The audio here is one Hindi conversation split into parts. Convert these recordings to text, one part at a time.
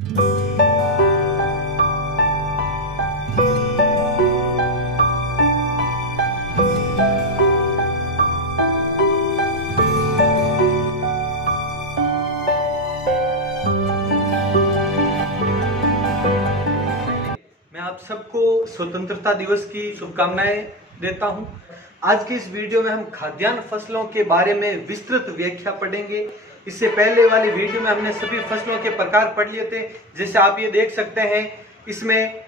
मैं आप सबको स्वतंत्रता दिवस की शुभकामनाएं देता हूं। आज की इस वीडियो में हम खाद्यान्न फसलों के बारे में विस्तृत व्याख्या पढ़ेंगे। इससे पहले वाली वीडियो में हमने सभी फसलों के प्रकार पढ़ लिए थे। जैसे आप ये देख सकते हैं, इसमें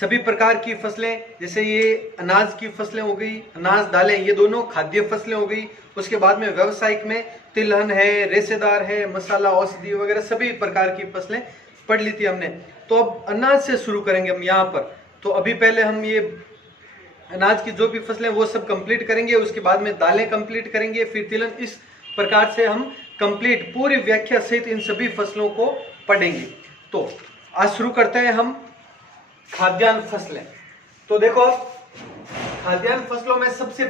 सभी प्रकार की फसलें, जैसे ये अनाज की फसलें हो गई, अनाज दालें, ये दोनों खाद्य फसलें हो गई। उसके बाद में व्यावसायिक में तिलहन है, रेशेदार है, मसाला, औषधि वगैरह सभी प्रकार की फसलें पढ़ ली थी हमने। तो अब अनाज से शुरू करेंगे हम यहाँ पर। तो अभी पहले हम ये अनाज की जो भी फसलें वो सब कंप्लीट करेंगे, उसके बाद में दालें कंप्लीट करेंगे, फिर तिलहन। इस प्रकार से हम कंप्लीट पूरी व्याख्या सहित इन सभी फसलों को पढ़ेंगे। तो आज शुरू करते हैं हम खाद्यान्न फसलें। तो देखो, खाद्यान्न फसलों में सबसे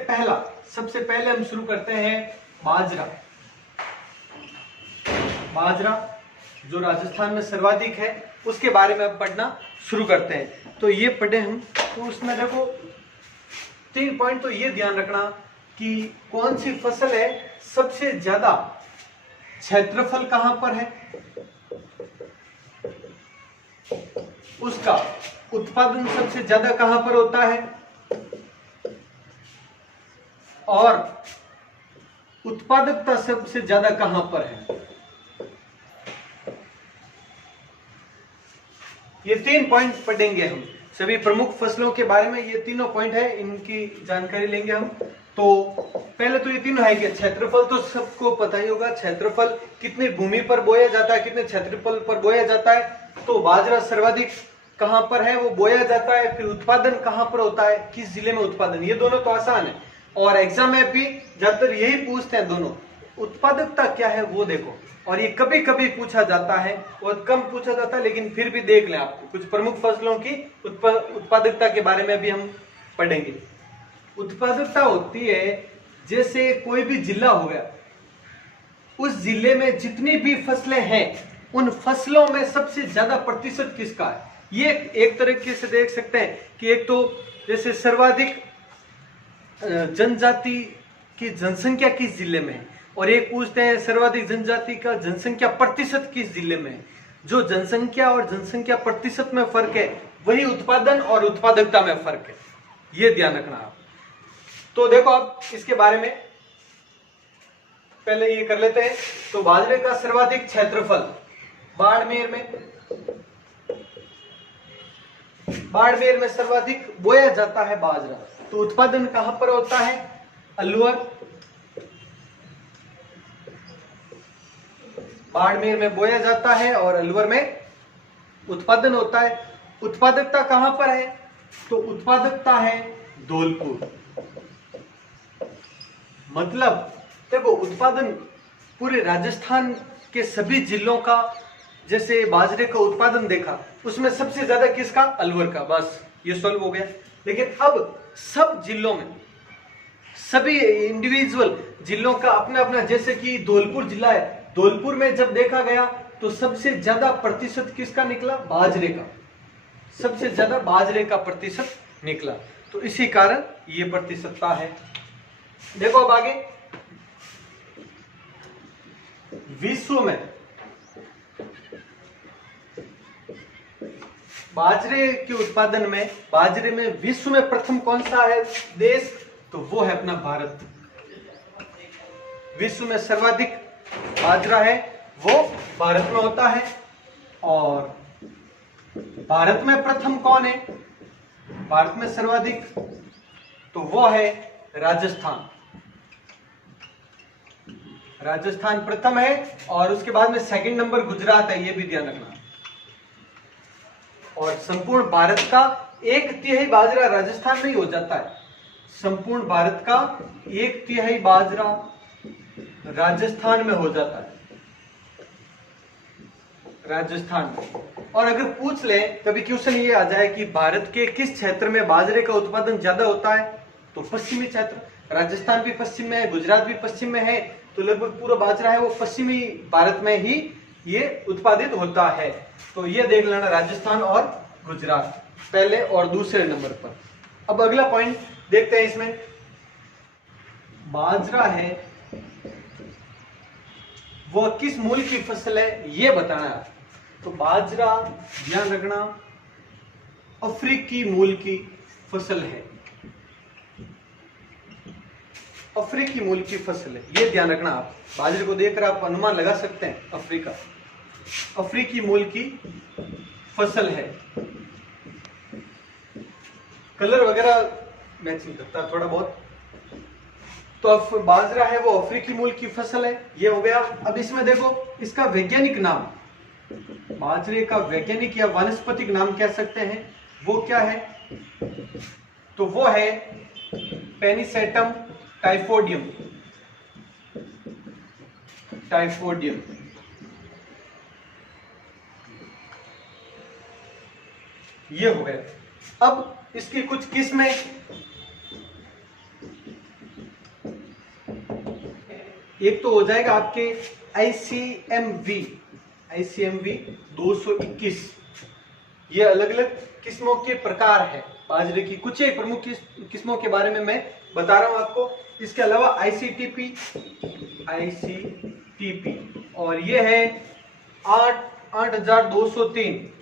पहले हम शुरू करते हैं बाजरा। बाजरा जो राजस्थान में सर्वाधिक है, उसके बारे में अब पढ़ना शुरू करते हैं। तो ये पढ़े हम, तो उसमें देखो 3 पॉइंट तो ये ध्यान रखना कि कौन सी फसल है, सबसे ज्यादा क्षेत्रफल कहां पर है, उसका उत्पादन सबसे ज्यादा कहां पर होता है, और उत्पादकता सबसे ज्यादा कहां पर है। ये 3 पॉइंट पढ़ेंगे हम सभी प्रमुख फसलों के बारे में। ये तीनों पॉइंट है, इनकी जानकारी लेंगे हम। तो पहले तो ये तीनों है कि क्षेत्रफल तो सबको पता ही होगा, क्षेत्रफल कितनी भूमि पर बोया जाता है, कितने क्षेत्रफल पर बोया जाता है। तो बाजरा सर्वाधिक कहां पर है, वो बोया जाता है। फिर उत्पादन कहां पर होता है, किस जिले में उत्पादन, ये दोनों तो आसान है और एग्जाम में भी ज्यादातर यही पूछते हैं दोनों। उत्पादकता क्या है वो देखो, और ये कभी कभी पूछा जाता है और कम पूछा जाता है, लेकिन फिर भी देख लें आपको कुछ प्रमुख फसलों की उत्पादकता के बारे में भी हम पढ़ेंगे। उत्पादकता होती है, जैसे कोई भी जिला हो गया, उस जिले में जितनी भी फसलें हैं, उन फसलों में सबसे ज्यादा प्रतिशत किसका है। ये एक तरीके से देख सकते हैं कि एक तो जैसे सर्वाधिक जनजाति की जनसंख्या किस जिले में है, और एक पूछते हैं सर्वाधिक जनजाति का जनसंख्या प्रतिशत किस जिले में है। जो जनसंख्या और जनसंख्या प्रतिशत में फर्क है, वही उत्पादन और उत्पादकता में फर्क है, ये ध्यान रखना आप। तो देखो, अब इसके बारे में पहले ये कर लेते हैं। तो बाजरे का सर्वाधिक क्षेत्रफल बाड़मेर में सर्वाधिक बोया जाता है बाजरा। तो उत्पादन कहां पर होता है, अलवर, बाड़मेर में बोया जाता है और अलवर में उत्पादन होता है। उत्पादकता कहां पर है, तो उत्पादकता है धौलपुर। मतलब देखो, उत्पादन पूरे राजस्थान के सभी जिलों का, जैसे बाजरे का उत्पादन देखा, उसमें सबसे ज्यादा किसका, अलवर का। बस ये सॉल्व हो गया। लेकिन अब सब जिलों में, सभी इंडिविजुअल जिलों का अपना अपना, जैसे कि धौलपुर जिला है, धौलपुर में जब देखा गया तो सबसे ज्यादा प्रतिशत किसका निकला, बाजरे का। सबसे ज्यादा बाजरे का प्रतिशत निकला। तो इसी कारण ये प्रतिशतता है। देखो अब आगे, विश्व में बाजरे के उत्पादन में, बाजरे में विश्व में प्रथम कौन सा है देश, तो वो है अपना भारत। विश्व में सर्वाधिक बाजरा है वो भारत में होता है। और भारत में प्रथम कौन है, भारत में सर्वाधिक, तो वो है राजस्थान। राजस्थान प्रथम है, और उसके बाद में सेकंड नंबर गुजरात है, ये भी ध्यान रखना। और संपूर्ण भारत का 1/3 बाजरा राजस्थान में ही हो जाता है। संपूर्ण भारत का 1/3 बाजरा राजस्थान में हो जाता है, राजस्थान में। और अगर पूछ ले कभी क्वेश्चन ये आ जाए कि भारत के किस क्षेत्र में बाजरे का उत्पादन ज्यादा होता है, तो पश्चिमी क्षेत्र। राजस्थान भी पश्चिम में है, गुजरात भी पश्चिम में है, तो लगभग पूरा बाजरा है वो पश्चिमी भारत में ही ये उत्पादित होता है। तो ये देख लेना, राजस्थान और गुजरात पहले और दूसरे नंबर पर। अब अगला पॉइंट देखते हैं, इसमें बाजरा है वह किस मूल की फसल है ये बताना है। तो बाजरा ध्यान रखना अफ्रीकी मूल की फसल है, अफ्रीकी मूल की फसल है, ये ध्यान रखना। आप बाजरे को देखकर आप अनुमान लगा सकते हैं, अफ्रीका अफ्रीकी मूल की फसल है। कलर वगैरह मैचिंग करता है थोड़ा बहुत। तो अब बाजरा है वो अफ्रीकी मूल की फसल है, ये हो गया। अब इसमें देखो इसका वैज्ञानिक नाम, बाजरे का वैज्ञानिक या वानस्पतिक नाम कह सकते हैं, वो क्या है? तो वो है पेनिसेटम टाइफोडियम, टाइफोडियम। ये हो गया। अब इसकी कुछ किस्में, एक तो हो जाएगा आपके ICMV 221, ये अलग अलग किस्मों के प्रकार है बाजरे की। कुछ एक प्रमुख किस्मों के बारे में मैं बता रहा हूं आपको। इसके अलावा ICTP और ये है 8203,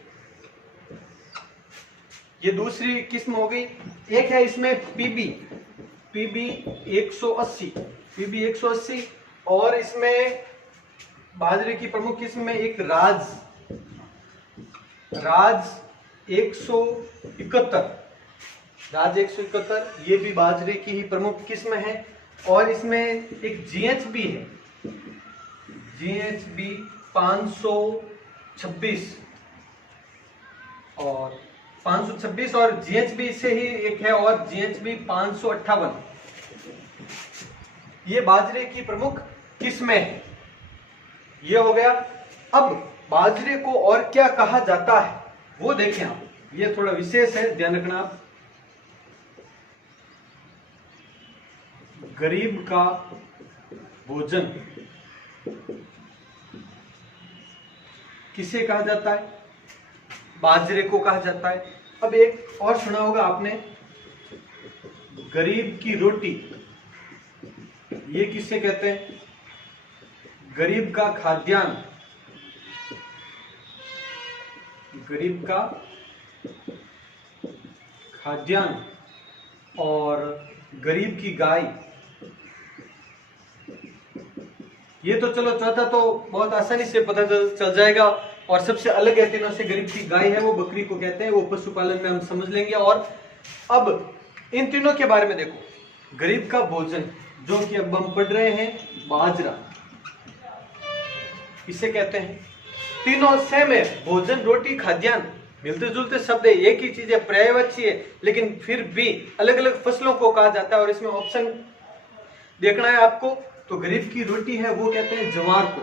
ये दूसरी किस्म हो गई। एक है इसमें PB 180 और इसमें बाजरे की प्रमुख किस्म में एक राज 171, ये भी बाजरे की ही प्रमुख किस्म है। और इसमें एक GHB है, GHB 526 और GHB से ही एक है और GHB 558, ये बाजरे की प्रमुख किस्में हैं। ये हो गया। अब बाजरे को और क्या कहा जाता है वो देखें आप, ये थोड़ा विशेष है, ध्यान रखना आप। गरीब का भोजन किसे कहा जाता है? बाजरे को कहा जाता है। अब एक और सुना होगा आपने, गरीब की रोटी, ये किससे कहते हैं? गरीब का खाद्यान्न, गरीब का खाद्यान्न और गरीब की गाय। ये तो चलो चौथा तो बहुत आसानी से पता चल जाएगा। और सबसे अलग है तीनों से, गरीब की गाय है वो बकरी को कहते हैं, वो पशुपालन में हम समझ लेंगे। और अब इन तीनों के बारे में देखो, गरीब का भोजन जो कि अब हम पढ़ रहे हैं, बाजरा इसे कहते हैं। तीनों सेम है, भोजन, रोटी, खाद्यान्न, मिलते जुलते शब्द है, एक ही चीज है, पर्यायवाची है, लेकिन फिर भी अलग अलग फसलों को कहा जाता है। और इसमें ऑप्शन देखना है आपको। तो गरीब की रोटी है वो कहते हैं जवार को,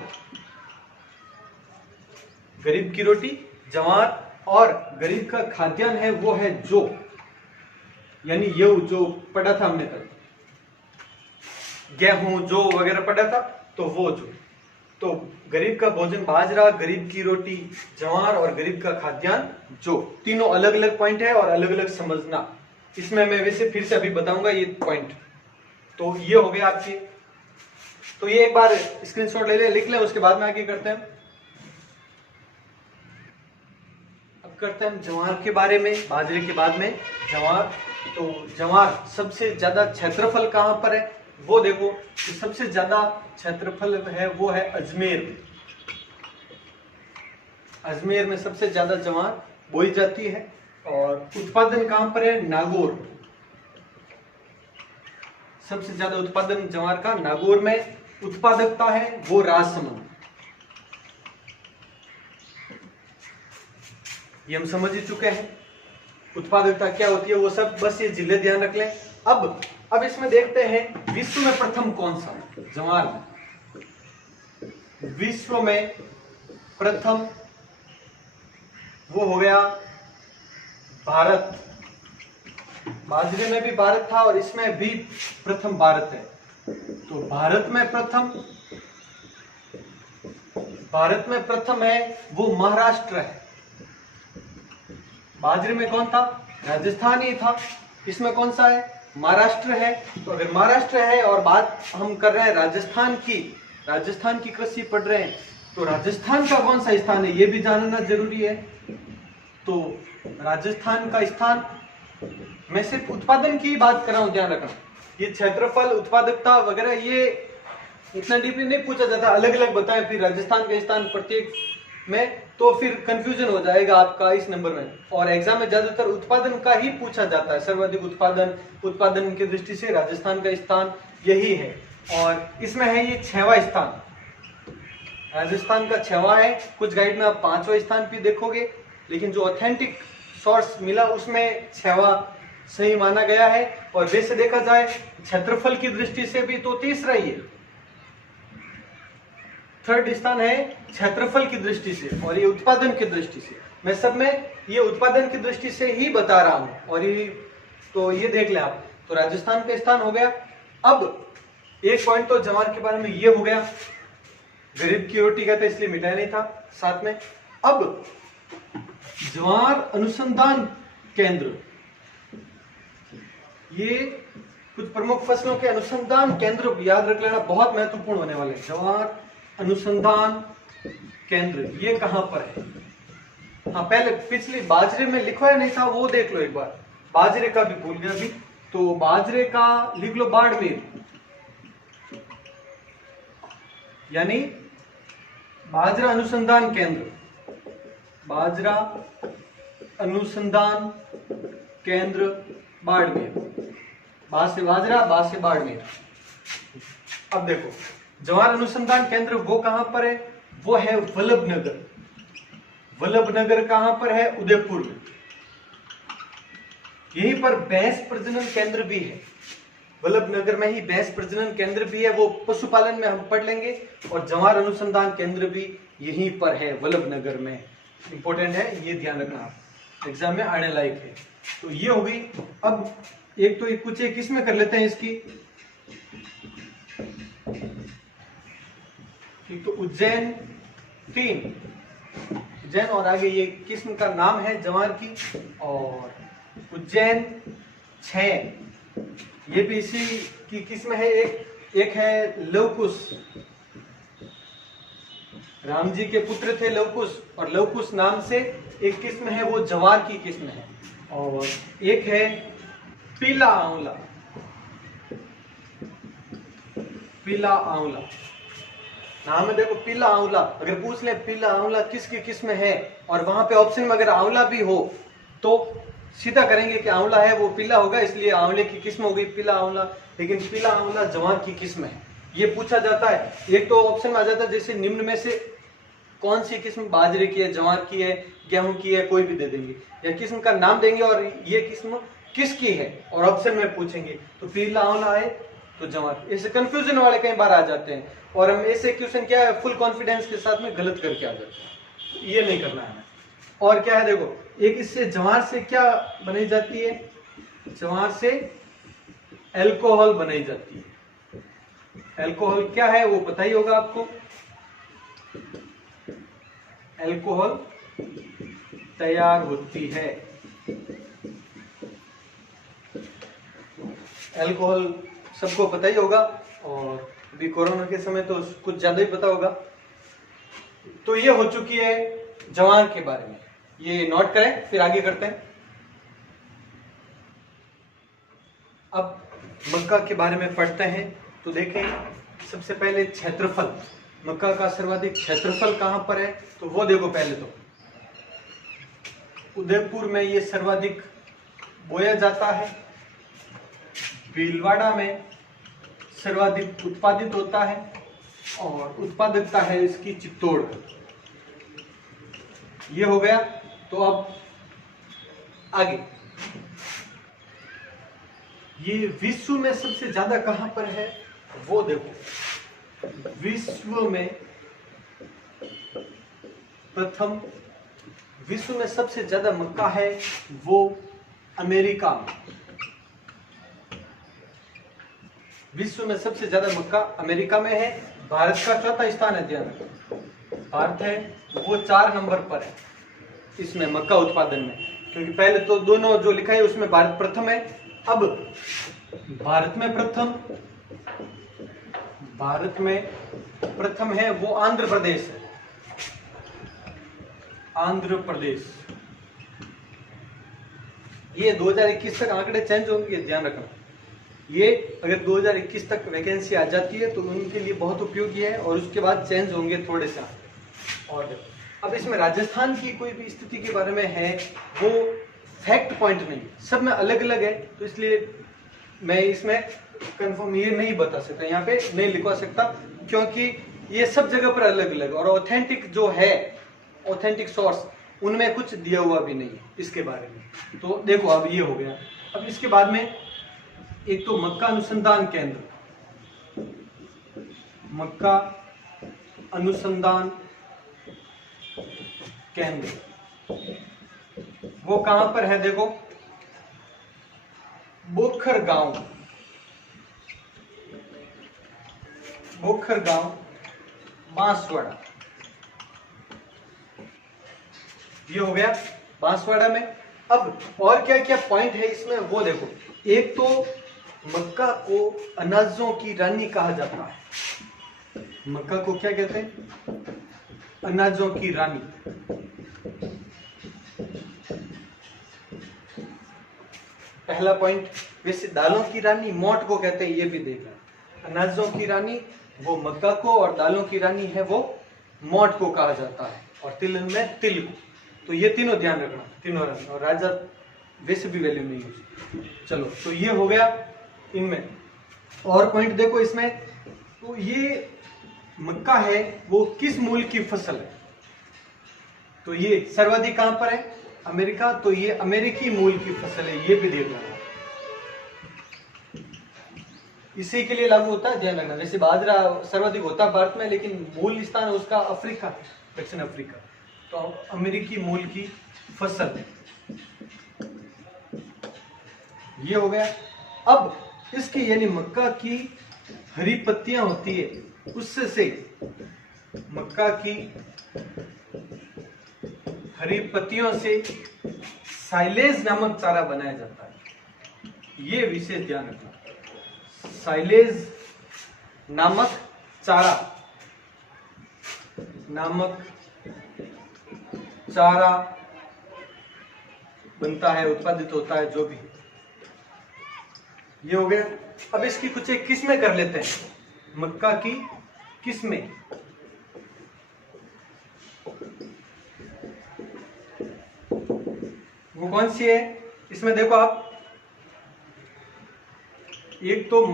गरीब की रोटी जवार। और गरीब का खाद्यान्न है वो है जौ, यानी ये जो पढ़ा था हमने कल, गेहूं जौ वगैरह पढ़ा था, तो वो जो। तो गरीब का भोजन बाजरा, गरीब की रोटी जवार और गरीब का खाद्यान्न जौ। तीनों अलग अलग पॉइंट है और अलग अलग समझना। इसमें मैं वैसे फिर से अभी बताऊंगा ये पॉइंट। तो ये हो गया आपके। तो ये एक बार स्क्रीनशॉट ले ले, लिख ले, उसके बाद में आगे करते हैं। अब करते हैं जवार के बारे में, बाजरे के बाद में जवार। तो जवार सबसे ज्यादा क्षेत्रफल कहां पर है वो देखो, तो सबसे ज्यादा क्षेत्रफल है वो है अजमेर। अजमेर में सबसे ज्यादा जवार बोई जाती है। और उत्पादन कहां पर है? नागौर। सबसे ज्यादा उत्पादन जवार का नागौर में। उत्पादकता है वो राजसमंद, ये हम समझ ही चुके हैं उत्पादकता क्या होती है, वो सब बस ये जिले ध्यान रख लें। अब इसमें देखते हैं विश्व में प्रथम कौन सा जवार में। विश्व में प्रथम वो हो गया भारत। बाजरे में भी भारत था और इसमें भी प्रथम भारत है। तो भारत में प्रथम भारत में प्रथम है वो महाराष्ट्र है। बाजरे में कौन था? राजस्थान ही था। इसमें कौन सा है? महाराष्ट्र है। तो अगर महाराष्ट्र है और बात हम कर रहे हैं राजस्थान की कृषि पढ़ रहे हैं, तो राजस्थान का कौन सा स्थान है ये भी जानना जरूरी है। तो राजस्थान का स्थान, मैं सिर्फ उत्पादन की बात कर रहा हूं, ध्यान रखना। ये क्षेत्रफल, उत्पादकता वगैरह ये इतना डीपली नहीं पूछा जाता, अलग अलग बताएं फिर राजस्थान का स्थान प्रत्येक में, तो फिर कंफ्यूजन हो जाएगा आपका इस नंबर में। और एग्जाम में ज्यादातर उत्पादन का ही पूछा जाता है, सर्वाधिक उत्पादन की दृष्टि से राजस्थान का स्थान यही है। और इसमें है ये 6वां स्थान, राजस्थान का 6वां है। कुछ गाइड में आप 5वां स्थान भी देखोगे, लेकिन जो ऑथेंटिक सोर्स मिला उसमें 6वां सही माना गया है। और वैसे देखा जाए क्षेत्रफल की दृष्टि से भी तो तीसरा ही है, 3rd स्थान है क्षेत्रफल की दृष्टि से, और ये उत्पादन की दृष्टि से। मैं सब में ये उत्पादन की दृष्टि से ही बता रहा हूं। और ये देख लें आप, तो राजस्थान का स्थान हो गया। अब एक पॉइंट तो ज्वार के बारे में ये हो गया, गरीब की रोटी कहते इसलिए मिटाया नहीं था साथ में। अब ज्वार अनुसंधान केंद्र, ये कुछ प्रमुख फसलों के अनुसंधान केंद्र याद रख लेना, बहुत महत्वपूर्ण होने वाले। ज्वार अनुसंधान केंद्र ये कहां पर है? हाँ, पहले पिछली बाजरे में लिखवाया नहीं था, वो देख लो एक बार। बाजरे का भी भूल गया अभी, तो बाजरे का लिख लो बाड़मेर, यानी बाजरा अनुसंधान केंद्र, बाजरा अनुसंधान केंद्र बाड़मेर। बा से बाजरा, बा से बाड़मेर। अब देखो ज्वार अनुसंधान केंद्र वो कहां पर है? वो है वल्लभनगर। वल्लभनगर कहां पर है? उदयपुर में। यहीं पर भैंस प्रजनन केंद्र भी है, वल्लभनगर में ही भैंस प्रजनन केंद्र भी है, वो पशुपालन में हम पढ़ लेंगे। और ज्वार अनुसंधान केंद्र भी यहीं पर है, वल्लभनगर में। इंपॉर्टेंट है, ये ध्यान रखना आप, एग्जाम में आने लायक है। तो ये हो गई। अब एक तो कुछ एक किस्में कर लेते हैं इसकी। एक तो उज्जैन 3, उज्जैन, और आगे ये किस्म का नाम है ज्वार की। और उज्जैन 6, ये भी इसी की किस्म है। एक है लवकुश, राम जी के पुत्र थे लवकुश, और लवकुश नाम से एक किस्म है, वो ज्वार की किस्म है। और एक है पीला आंवला, पीला आंवला नाम है, देखो पीला आंवला। अगर पूछ ले पीला आंवला किसकी किस्म है, और वहां पे ऑप्शन में अगर आंवला भी हो तो सीधा करेंगे कि आंवला है वो पीला होगा, इसलिए आंवले की किस्म हो गई पीला आंवला। लेकिन पीला आंवला ज्वार की किस्म है, ये पूछा जाता है। एक तो ऑप्शन में आ जाता है जैसे निम्न में से कौन सी किस्म बाजरे की है, ज्वार की है, गेहूं की है, कोई भी दे देंगे, या किस्म का नाम देंगे और ये किस्म किसकी है, और ऑप्शन में पूछेंगे तो पीला आंवला है तो ज्वार। ऐसे कंफ्यूजन वाले कई बार आ जाते हैं, और हम ऐसे क्वेश्चन क्या है फुल कॉन्फिडेंस के साथ में गलत करके आ जाते हैं, ये नहीं करना है। और क्या है देखो, एक इससे ज्वार से क्या बनाई जाती है? ज्वार से अल्कोहल बनाई जाती है। अल्कोहल क्या है वो पता ही होगा आपको। अल्कोहल तैयार होती है, अल्कोहल सबको पता ही होगा, और अभी कोरोना के समय तो कुछ ज्यादा ही पता होगा। तो ये हो चुकी है ज्वार के बारे में, ये नोट करें, फिर आगे करते हैं। अब मक्का के बारे में पढ़ते हैं। तो देखें सबसे पहले क्षेत्रफल, मक्का का सर्वाधिक क्षेत्रफल कहां पर है? तो वो देखो, पहले तो उदयपुर में ये सर्वाधिक बोया जाता है, भीलवाड़ा में सर्वाधिक उत्पादित होता है, और उत्पादकता है इसकी चित्तौड़। ये हो गया। तो अब आगे, ये विश्व में सबसे ज्यादा कहां पर है वो देखो। विश्व में प्रथम, विश्व में सबसे ज्यादा मक्का है वो अमेरिका में। विश्व में सबसे ज्यादा मक्का अमेरिका में है। भारत का चौथा स्थान है, ध्यान रखो, भारत है वो 4 नंबर पर है इसमें मक्का उत्पादन में, क्योंकि पहले तो दोनों जो लिखा है उसमें भारत प्रथम है। अब भारत में प्रथम है वो आंध्र प्रदेश है। आंध्र प्रदेश, ये 2021 तक आंकड़े चेंज होंगे, ध्यान रखना। ये अगर 2021 तक वैकेंसी आ जाती है तो उनके लिए बहुत उपयोगी है, और उसके बाद चेंज होंगे थोड़े से। और अब इसमें राजस्थान की कोई भी स्थिति के बारे में है वो फैक्ट पॉइंट नहीं, सब में अलग अलग है, तो इसलिए मैं इसमें कंफर्म ये नहीं बता सकता, यहाँ पे नहीं लिखवा सकता, क्योंकि ये सब जगह पर अलग अलग, और ऑथेंटिक जो है, ऑथेंटिक सोर्स, उनमें कुछ दिया हुआ भी नहीं है इसके बारे में। तो देखो अब ये हो गया। अब इसके बाद में एक तो मक्का अनुसंधान केंद्र, मक्का अनुसंधान केंद्र वो कहां पर है, देखो बोखर गांव बांसवाड़ा, ये हो गया बांसवाड़ा में। अब और क्या क्या पॉइंट है इसमें वो देखो। एक तो मक्का को अनाजों की रानी कहा जाता है। मक्का को क्या कहते हैं, अनाजों की रानी। पहला पॉइंट। वैसे दालों की रानी मोट को कहते हैं, ये भी देखना। अनाजों की रानी वो मक्का को, और दालों की रानी है वो मोट को कहा जाता है, और तिल में तिल को। तो ये तीनों ध्यान रखना, तीनों रानी। और राजा वैसे भी वैल्यू नहीं है। चलो, तो ये हो गया इनमें। और पॉइंट देखो इसमें, तो ये मक्का है वो किस मूल की फसल है, तो ये सर्वाधिक कहां पर है, अमेरिका, तो ये अमेरिकी मूल की फसल है, ये भी देखना है। इसी के लिए लागू होता है, ध्यान रखना। वैसे बाजरा सर्वाधिक होता है भारत में, लेकिन मूल स्थान उसका अफ्रीका, दक्षिण अफ्रीका। तो अमेरिकी मूल की फसल, ये हो गया। अब इसकी यानी मक्का की हरी पत्तियां होती है, उससे से मक्का की हरी पत्तियों से साइलेज नामक चारा बनाया जाता है, ये विशेष ध्यान रखना। साइलेज नामक चारा बनता है, उत्पादित होता है, जो भी। ये हो गया। अब इसकी कुछ एक किस्में कर लेते हैं, मक्का की किस्में। वो कौन सी है, इसमें देखो आप, एक तो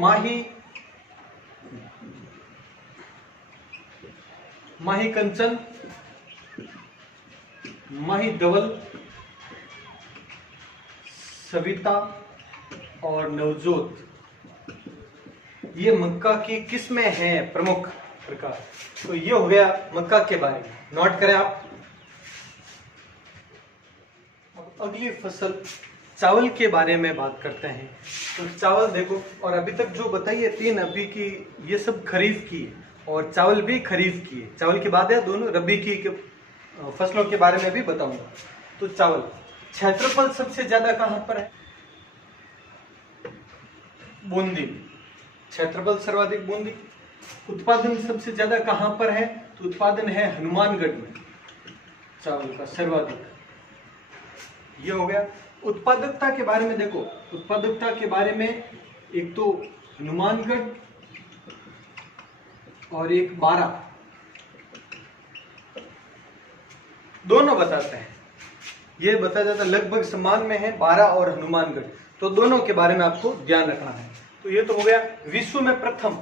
माही कंचन, माही धवल, सविता और नवजोत, ये मक्का की किस्में हैं प्रमुख प्रकार। तो ये हो गया मक्का के बारे में, नोट करें आप। अब अगली फसल चावल के बारे में बात करते हैं। तो चावल देखो, और अभी तक जो बताइए तीन, अभी की ये सब खरीफ की है, और चावल भी खरीफ की है। चावल के बाद है दोनों रबी की फसलों के बारे में भी बताऊंगा। तो चावल क्षेत्रफल सबसे ज्यादा कहां पर है, बूंदी, क्षेत्रफल सर्वाधिक बूंदी। उत्पादन सबसे ज्यादा कहां पर है, तो उत्पादन है हनुमानगढ़ में चावल का सर्वाधिक। ये हो गया। उत्पादकता के बारे में देखो, उत्पादकता के बारे में एक तो हनुमानगढ़ और एक बारा, दोनों बताते हैं। ये बताया जाता है लगभग समान में है, बारा और हनुमानगढ़, तो दोनों के बारे में आपको ध्यान रखना है। तो ये तो हो गया विश्व में प्रथम।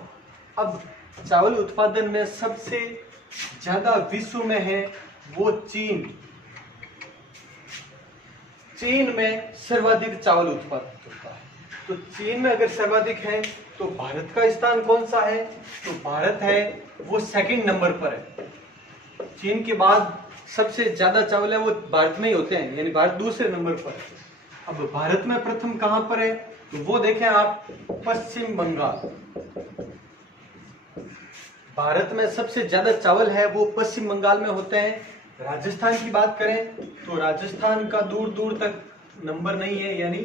अब चावल उत्पादन में सबसे ज्यादा विश्व में है वो चीन। चीन में सर्वाधिक चावल उत्पादित होता है। तो चीन में अगर सर्वाधिक है तो भारत का स्थान कौन सा है, तो भारत है वो सेकंड नंबर पर है। चीन के बाद सबसे ज्यादा चावल है वो भारत में ही होते हैं, यानी भारत दूसरे नंबर पर है। अब भारत में प्रथम कहां पर है, तो वो देखें आप, पश्चिम बंगाल। भारत में सबसे ज्यादा चावल है वो पश्चिम बंगाल में होते हैं। राजस्थान की बात करें तो राजस्थान का दूर दूर तक नंबर नहीं है, यानी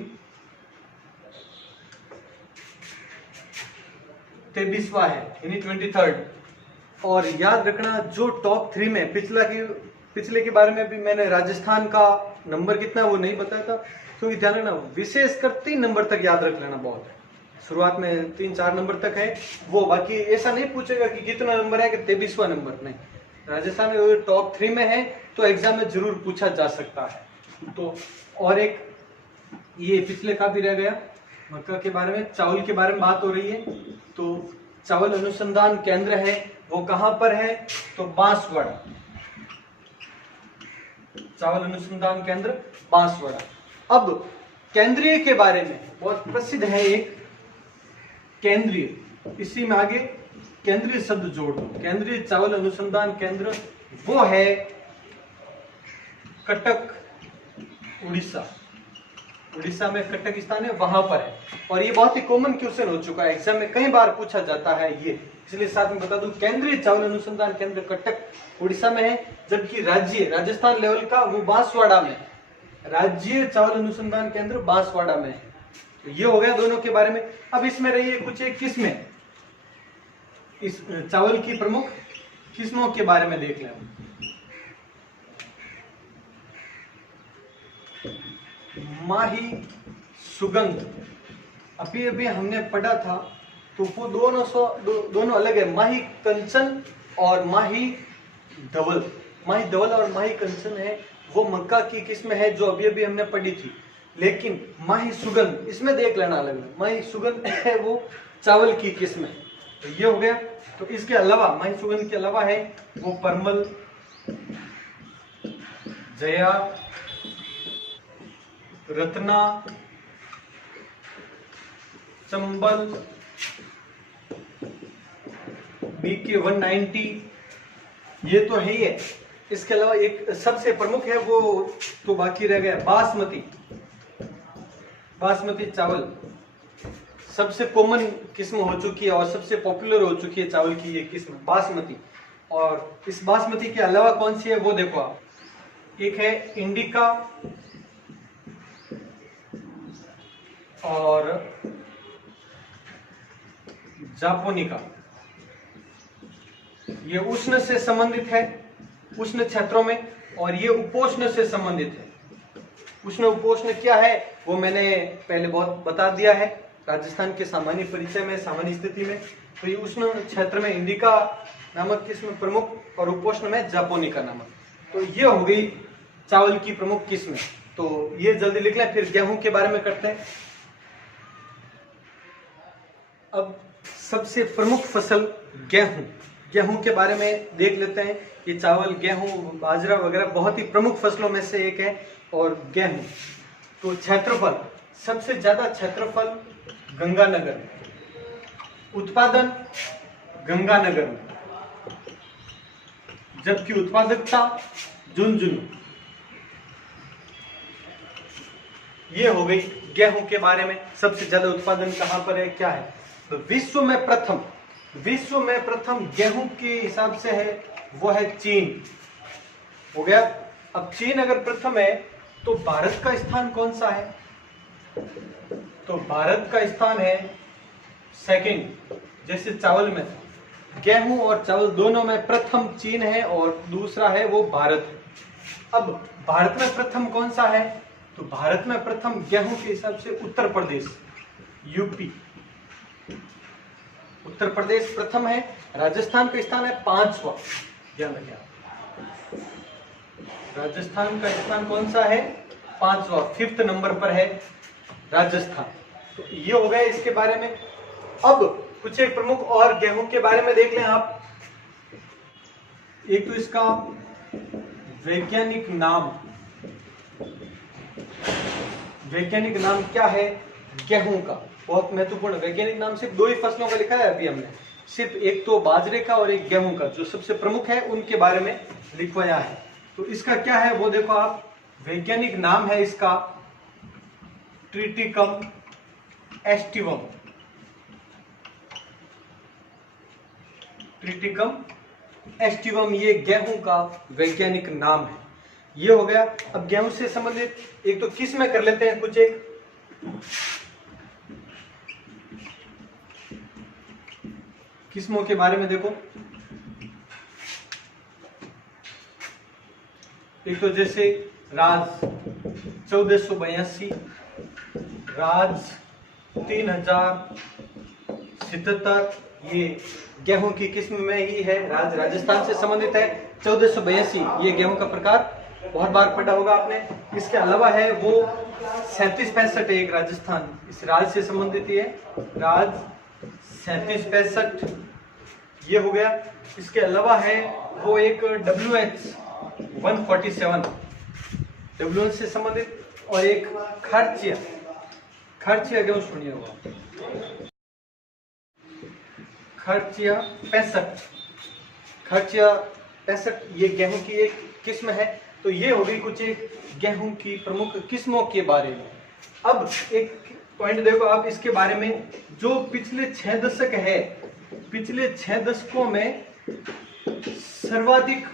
23वां है, यानी 23rd। और याद रखना जो टॉप 3 में पिछले के बारे में भी मैंने राजस्थान का नंबर कितना वो नहीं बताया था, क्योंकि ध्यान रखना विशेषकर 3 नंबर तक याद रख लेना बहुत है। शुरुआत में 3-4 नंबर तक है वो, बाकी ऐसा नहीं पूछेगा कि कितना नंबर है कि 23वां नंबर, नहीं। राजस्थान में टॉप 3 में है तो एग्जाम में जरूर पूछा जा सकता है। तो और एक ये पिछले का भी रह गया, मक्का के बारे में, चावल के बारे में बात हो रही है। तो चावल अनुसंधान केंद्र है वो कहां पर है, तो बांसवाड़ा। चावल अनुसंधान केंद्र बांसवाड़ा। अब केंद्रीय के बारे में बहुत प्रसिद्ध है एक केंद्रीय, इसी में आगे केंद्रीय शब्द जोड़ दो। केंद्रीय चावल अनुसंधान केंद्र वो है कटक, उड़ीसा। उड़ीसा में कटक स्थान है, वहां पर है। और ये बहुत ही कॉमन क्वेश्चन हो चुका है, एग्जाम में कई बार पूछा जाता है ये, इसलिए साथ में बता दूं केंद्रीय चावल अनुसंधान केंद्र कटक उड़ीसा में है, जबकि राज्य राजस्थान लेवल का वो बांसवाड़ा में। राज्य चावल अनुसंधान केंद्र बांसवाड़ा में है। तो ये हो गया दोनों के बारे में। अब इसमें रहिए कुछ एक किस्में, इस चावल की प्रमुख किस्मों के बारे में देख लें। माही, सुगंध, अभी अभी हमने पढ़ा था, तो वो दोनों अलग है। माही कंचन और माही धवल। माही धवल और माही कंचन है वो मक्का की किस्म है जो अभी अभी हमने पढ़ी थी। लेकिन माही सुगंध इसमें देख लेना अलग है। माही सुगंध है वो चावल की किस्म है। तो ये हो गया। तो इसके अलावा माही सुगंध के अलावा है वो परमल, जया, रत्ना, चंबल, BK 190, ये तो है ही है। इसके अलावा एक सबसे प्रमुख है वो तो बाकी रह गया बासमती। बासमती चावल सबसे कॉमन किस्म हो चुकी है और सबसे पॉपुलर हो चुकी है चावल की ये किस्म बासमती। और इस बासमती के अलावा कौन सी है वो देखो आप, एक है इंडिका और जापोनिका। ये उष्ण से संबंधित है, उष्ण क्षेत्रों में, और ये उपोष्ण से संबंधित है। उष्ण उपोष्ण क्या है वो मैंने पहले बहुत बता दिया है राजस्थान के सामान्य परिचय में, सामान्य स्थिति में। तो ये उष्ण क्षेत्र में इंडिका नामक किस्म प्रमुख और उपोष्ण में जापोनिका नामक। तो ये हो गई चावल की प्रमुख किस्में। तो ये जल्दी लिख लें। फिर गेहूं के बारे में करते हैं। अब सबसे प्रमुख फसल गेहूं, गेहूं के बारे में देख लेते हैं। ये चावल, गेहूं, बाजरा वगैरह बहुत ही प्रमुख फसलों में से एक है। और गेहूं तो क्षेत्रफल, सबसे ज्यादा क्षेत्रफल गंगानगर, उत्पादन गंगानगर में, जबकि उत्पादकता झुंझुनू। ये हो गई गेहूं के बारे में। सबसे ज्यादा उत्पादन कहां पर है, क्या है, तो विश्व में प्रथम गेहूं के हिसाब से है वो है चीन। हो गया। अब चीन अगर प्रथम है तो भारत का स्थान कौन सा है, तो भारत का स्थान है सेकंड। जैसे चावल में गेहूं और चावल दोनों में प्रथम चीन है और दूसरा है वो भारत है। अब भारत में प्रथम कौन सा है, तो भारत में प्रथम गेहूं के हिसाब से उत्तर प्रदेश, यूपी। उत्तर प्रदेश प्रथम है। राजस्थान का स्थान है 5वां, ध्यान रखिए। राजस्थान का स्थान कौन सा है, 5वां, 5th नंबर पर है राजस्थान। तो ये हो गया इसके बारे में। अब कुछ एक प्रमुख और गेहूं के बारे में देख लें आप। एक तो इसका वैज्ञानिक नाम क्या है गेहूं का, बहुत महत्वपूर्ण वैज्ञानिक नाम। सिर्फ 2 ही फसलों का लिखा है अभी हमने, सिर्फ एक तो बाजरे का और एक गेहूं का, जो सबसे प्रमुख है उनके बारे में लिखवाया है। तो इसका क्या है वो देखो आप, वैज्ञानिक नाम है इसका ट्रिटिकम एस्टिवम। क्रिटिकम एस्टिवम, ये गेहूं का वैज्ञानिक नाम है। ये हो गया। अब गेहूं से संबंधित एक तो किस्में कर लेते हैं कुछ। एक किस्मों के बारे में देखो। एक तो जैसे राज 1482, राज 3077, ये गेहूं की किस्म में ही है। राज राजस्थान से संबंधित है। 1482 ये गेहूं का प्रकार, बहुत बार पढ़ा होगा आपने। इसके अलावा है वो 3765, एक राजस्थान इस राज से संबंधित ही है। राज 3765 ये हो गया। इसके अलावा है वो एक WH 147 WH से संबंधित, और एक खर्चिया गेहूं सुनिए होगा, खर्चिया 65 ये गेहूं की एक किस्म है। तो ये हो गई कुछ एक गेहूं की प्रमुख किस्मों के बारे में। अब एक पॉइंट देखो आप इसके बारे में, जो पिछले 6 दशक है, पिछले 6 दशकों में सर्वाधिक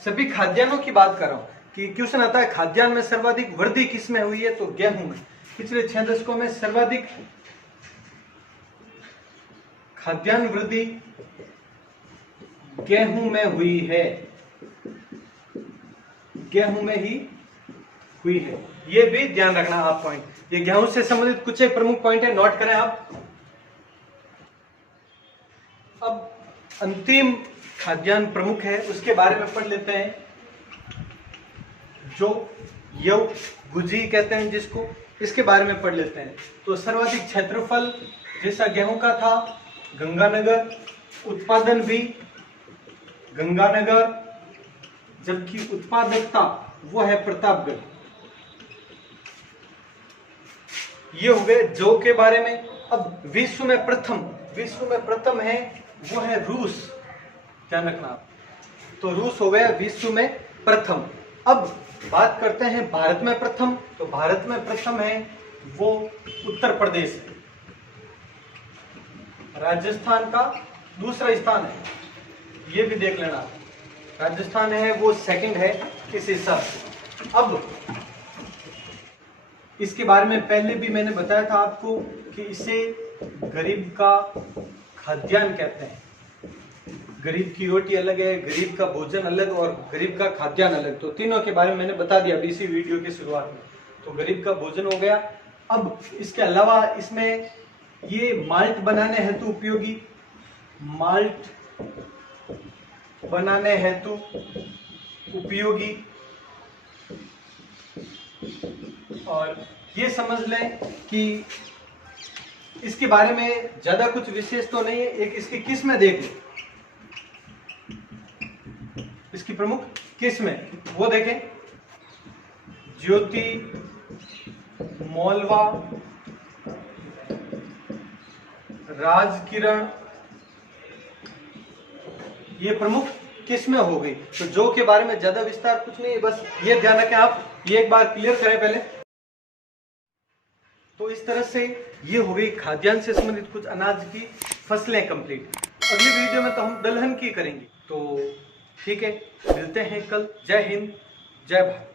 सभी खाद्यान्नों की बात कर रहा हूं कि क्वेश्चन आता है खाद्यान्न में सर्वाधिक वृद्धि किसमें हुई है, तो गेहूं में। पिछले 6 दशकों में सर्वाधिक खाद्यान्न वृद्धि गेहूं में हुई है, गेहूं में ही हुई है। ये भी ध्यान रखना आप पॉइंट। ये गेहूं से संबंधित कुछ एक प्रमुख पॉइंट है, नोट करें आप। अब अंतिम खाद्यान्न प्रमुख है, उसके बारे में पढ़ लेते हैं, जो यव भुजी कहते हैं जिसको, इसके बारे में पढ़ लेते हैं। तो सर्वाधिक क्षेत्रफल जैसा गेहूं का था गंगानगर, उत्पादन भी गंगानगर, जबकि उत्पादकता वो है प्रतापगढ़। ये हो गए जौ के बारे में। अब विश्व में प्रथम है वो है रूस, ध्यान रखना आप। तो रूस हो गया विश्व में प्रथम। अब बात करते हैं भारत में प्रथम, तो भारत में प्रथम है वो उत्तर प्रदेश है। राजस्थान का दूसरा स्थान है, ये भी देख लेना। राजस्थान है वो सेकंड है इस हिसाब से। अब इसके बारे में पहले भी मैंने बताया था आपको कि इसे गरीब का खाद्यान्न कहते हैं। गरीब की रोटी अलग है, गरीब का भोजन अलग, और गरीब का खाद्यान्न अलग। तो तीनों के बारे में मैंने बता दिया अभी इसी वीडियो की शुरुआत में। तो गरीब का भोजन हो गया। अब इसके अलावा इसमें ये माल्ट बनाने हेतु उपयोगी, माल्ट बनाने हेतु उपयोगी, और ये समझ लें कि इसके बारे में ज्यादा कुछ विशेष तो नहीं है। एक इसकी किस्में देख लो, इसकी प्रमुख किस्में वो देखें, ज्योति, मोलवा, राजकिरण, ये प्रमुख किस्में हो गई। तो जौ के बारे में ज्यादा विस्तार कुछ नहीं है, बस ये ध्यान रखें आप, ये एक बार क्लियर करें पहले। तो इस तरह से ये हो गई खाद्यान्न से संबंधित कुछ अनाज की फसलें कंप्लीट। अगली वीडियो में तो हम दलहन की करेंगे। तो ठीक है, मिलते हैं कल। जय हिंद, जय भारत।